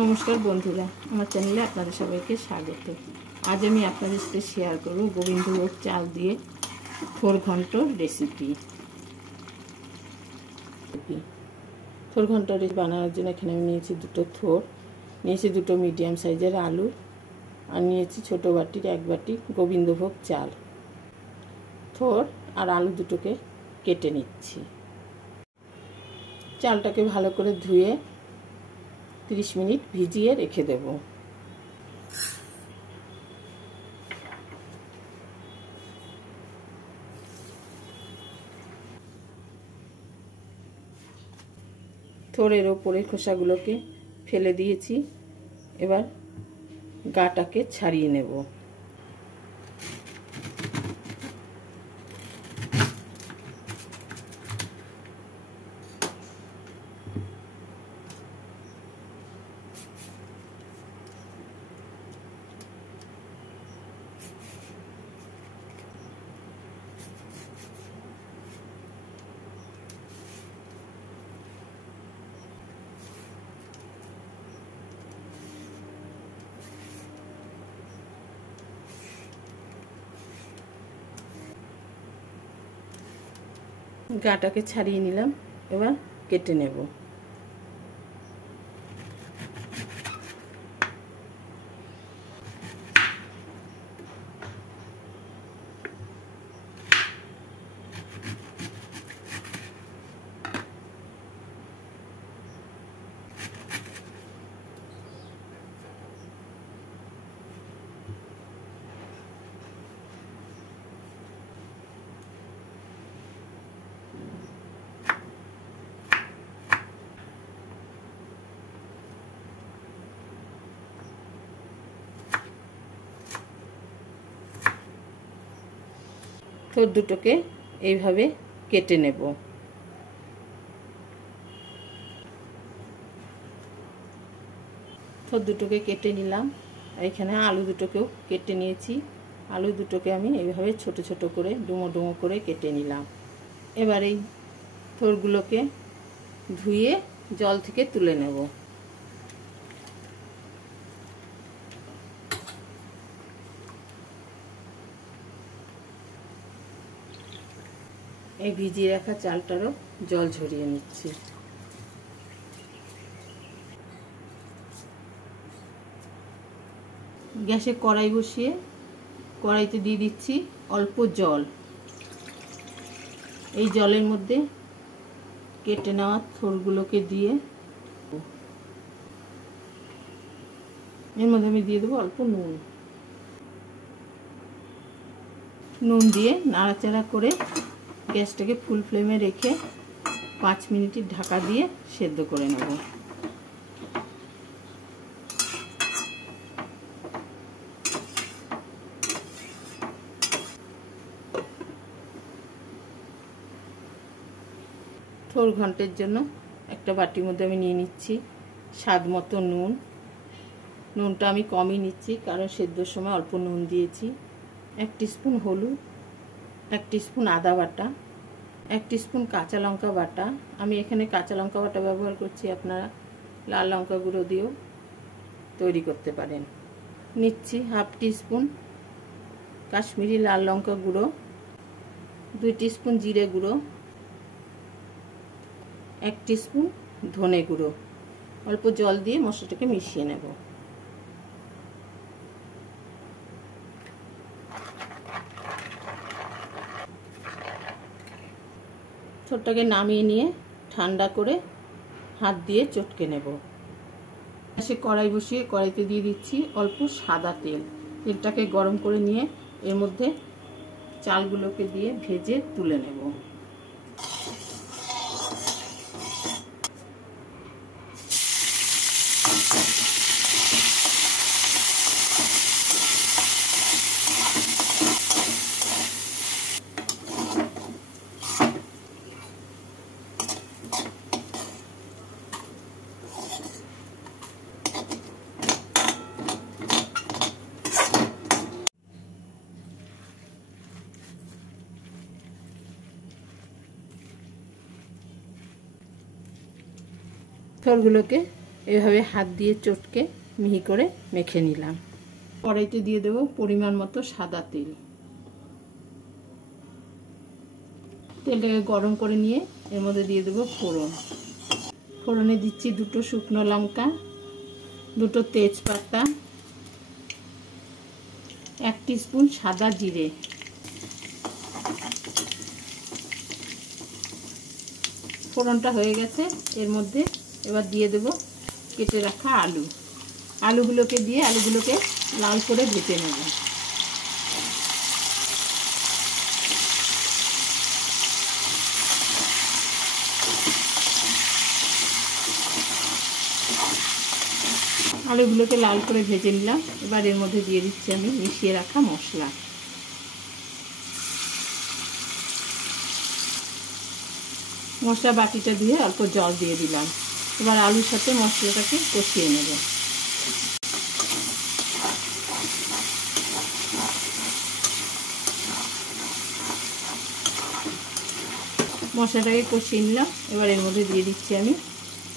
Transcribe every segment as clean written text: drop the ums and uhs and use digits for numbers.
নমস্কার বন্ধুরা, আমার চ্যানেলে আপনাদের সবাইকে স্বাগত। আজ আমি আপনাদের সাথে শেয়ার করব গোবিন্দভোগ চাল দিয়ে থোর ঘন্ট রেসিপি। থোর ঘন্ট বানানোর জন্য এখানে আমি নিয়েছি দুটো থোর, নিয়েছি দুটো মিডিয়াম সাইজের আলু, আর নিয়েছি ছোটো বাটির এক বাটি গোবিন্দভোগ চাল। থোর আর আলু দুটোকে কেটে নিচ্ছি। চালটাকে ভালো করে ধুয়ে 30 মিনিট ভিজিয়ে রেখে দেব। থোড়ের ওপরের খোসাগুলোকে ফেলে দিয়েছি, এবার গাটাকে ছাড়িয়ে নেব। গাটাকে ছাড়িয়ে নিলাম, এবার কেটে নেব। থোর দুটোকে এইভাবে কেটে নেব। থোর দুটোকে কেটে নিলাম, এখানে আলু দুটোকেও কেটে নিয়েছি। আলু দুটোকে আমি এইভাবে ছোট ছোট করে ডুমো ডুমো করে কেটে নিলাম। এবার এই থোরগুলোকে ধুয়ে জল থেকে তুলে নেব। এই ভিজিয়ে রাখা চালটারও জল ঝরিয়ে নিচ্ছি। গ্যাসে কড়াই বসিয়ে কড়াইতে দিয়ে দিচ্ছি অল্প জল। এই জলের মধ্যে কেটে নেওয়া থোরগুলোকে দিয়ে এর মধ্যে আমি দিয়ে দেবো অল্প নুন। নুন দিয়ে নাড়াচাড়া করে গ্যাসটাকে ফুল ফ্লেমে রেখে 5 মিনিটের ঢাকা দিয়ে সেদ্ধ করে নেব। থোর ঘন্টের জন্য একটা বাটির মধ্যে আমি নিয়ে নিচ্ছি স্বাদ মতো নুন। নুনটা আমি কমই নিচ্ছি, কারণ সেদ্ধর সময় অল্প নুন দিয়েছি। 1 টিস্পুন হলুদ, 1 টিস্পুন আদা বাটা, 1 টিস্পুন কাঁচা লঙ্কা বাটা। আমি এখানে কাঁচা লঙ্কা বাটা ব্যবহার করছি, আপনারা লাল লঙ্কা গুঁড়ো দিয়েও তৈরি করতে পারেন। নিচ্ছি 1/2 টিস্পুন কাশ্মীরি লাল লঙ্কা গুঁড়ো, 2 টিস্পুন জিরে গুঁড়ো, 1 টিস্পুন ধনে গুঁড়ো। অল্প জল দিয়ে মশলাটাকে মিশিয়ে নেব। থোরটাকে নামিয়ে নিয়ে ঠান্ডা করে হাত দিয়ে চটকে নেব। সে কড়াই বসিয়ে কড়াইতে দিয়ে দিচ্ছি অল্প সাদা তেল। তেলটাকে গরম করে নিয়ে এর মধ্যে চালগুলোকে দিয়ে ভেজে তুলে নেব। থোরগুলোকে এভাবে হাত দিয়ে চটকে মিহি করে মেখে নিলাম। কড়াইতে দিয়ে দেব পরিমাণ মতো সাদা তেল। তেলটাকে গরম করে নিয়ে এর মধ্যে দিয়ে দেব ফোড়ন। ফোড়নে দিচ্ছি 2 শুকনো লঙ্কা, 2 তেজপাতা, 1 টিস্পুন সাদা জিরে। ফোড়নটা হয়ে গেছে, এর মধ্যে এবার দিয়ে দেব কেটে রাখা আলু। আলুগুলোকে দিয়ে আলুগুলোকে লাল করে ভেজে নেব। আলুগুলোকে লাল করে ভেজে নিলাম। এবার এর মধ্যে দিয়ে দিচ্ছি আমি মিশিয়ে রাখা মশলা। মশলা বাটিটা দিয়ে অল্প জল দিয়ে দিলাম। এবার আলুর সাথে মশলাটাকে কষিয়ে নেব। মশলাটাকে কষিয়ে নিলাম। এবার এর মধ্যে দিয়ে দিচ্ছি আমি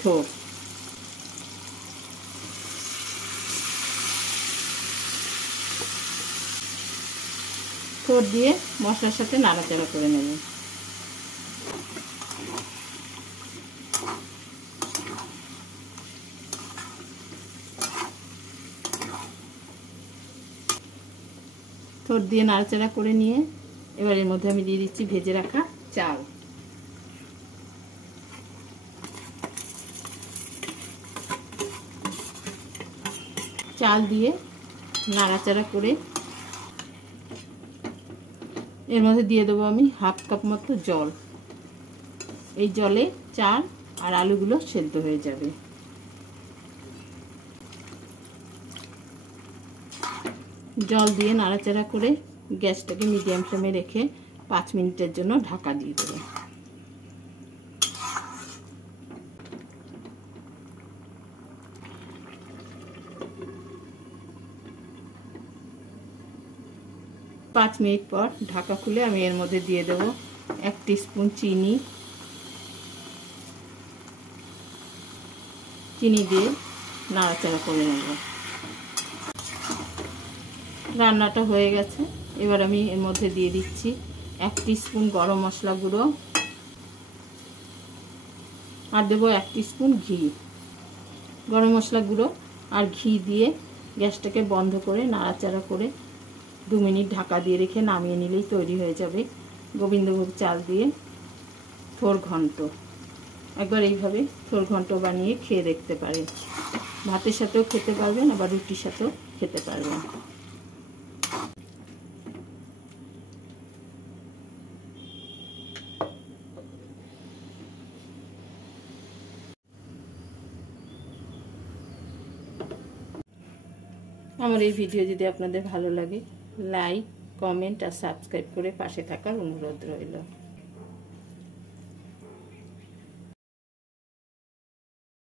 থোড়। থোড় দিয়ে মশলার সাথে নাড়াচাড়া করে নেব। থোড় দিয়ে নাড়াচাড়া করে নিয়ে এবার এর মধ্যে আমি দিয়ে দিচ্ছি ভেজে রাখা চাল। চাল দিয়ে নাড়াচাড়া করে এর মধ্যে দিয়ে দেবো আমি 1/2 কাপ মতো জল। এই জলে চাল আর আলুগুলো সেদ্ধ হয়ে যাবে। জল দিয়ে নাড়াচাড়া করে গ্যাসটাকে মিডিয়াম ফ্লেমে রেখে 5 মিনিটের জন্য ঢাকা দিয়ে দেবো। পাঁচ মিনিট পর ঢাকা খুলে আমি এর মধ্যে দিয়ে দেব 1 টিস্পুন চিনি। চিনি দিয়ে নাড়াচাড়া করে নেব। রান্নাটা হয়ে গেছে। এবার আমি এর মধ্যে দিয়ে দিচ্ছি 1 টিস্পুন গরম মশলা গুঁড়ো আর দেবো 1 টিস্পুন ঘি। গরম মশলা গুঁড়ো আর ঘি দিয়ে গ্যাসটাকে বন্ধ করে নাড়াচাড়া করে 2 মিনিট ঢাকা দিয়ে রেখে নামিয়ে নিলেই তৈরি হয়ে যাবে গোবিন্দভোগ চাল দিয়ে থোড় ঘন্ট। একবার এইভাবে থোড় ঘন্ট বানিয়ে খেয়ে দেখতে পারেন। ভাতের সাথেও খেতে পারবেন, আবার রুটির সাথেও খেতে পারবেন। আমার এই ভিডিও যদি আপনাদের ভালো লাগে, লাইক, কমেন্ট আর সাবস্ক্রাইব করে পাশে থাকার অনুরোধ রইল।